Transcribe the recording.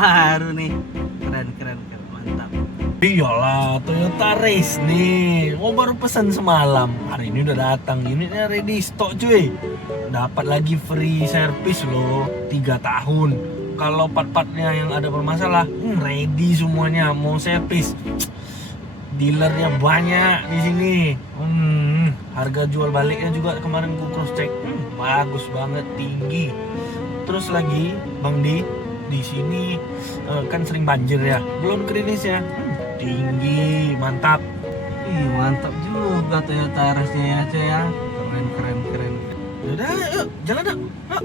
baru nih. Keren, keren, keren, mantap. Iyalah, Toyota Race nih. Oh, baru pesan semalam. Hari ini udah datang. Unitnya ready stock cuy. Dapat lagi free service loh, 3 tahun. Kalau part-partnya yang ada bermasalah, ready semuanya. Mau servis, dealernya banyak di sini. Harga jual baliknya juga kemarin gue cross check, bagus banget, tinggi. Terus lagi Bang di sini kan sering banjir ya, belum kritis ya, tinggi, mantap. Ih, mantap juga Toyota Rush-nya ya, cuy ya. Keren, keren, keren. Udah, yuk jalan yuk. Yuk.